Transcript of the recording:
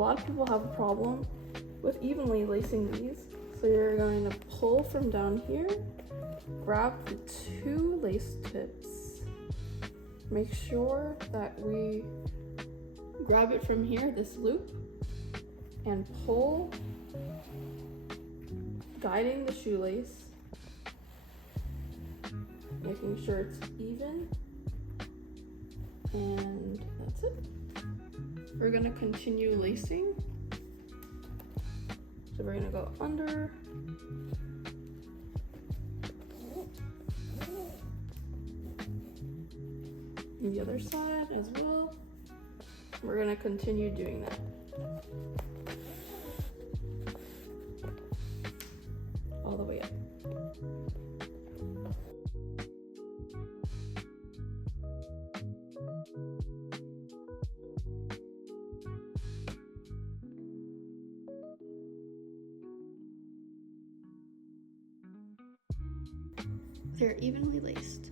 lot of people have a problem with evenly lacing these. So you're going to pull from down here, grab the 2 lace tips, make sure that we grab it from here, this loop, and pull, guiding the shoelace, making sure it's even, and that's it. We're gonna continue lacing. So we're gonna go under, and the other side as well. We're gonna continue doing that. All the way up. They're evenly laced.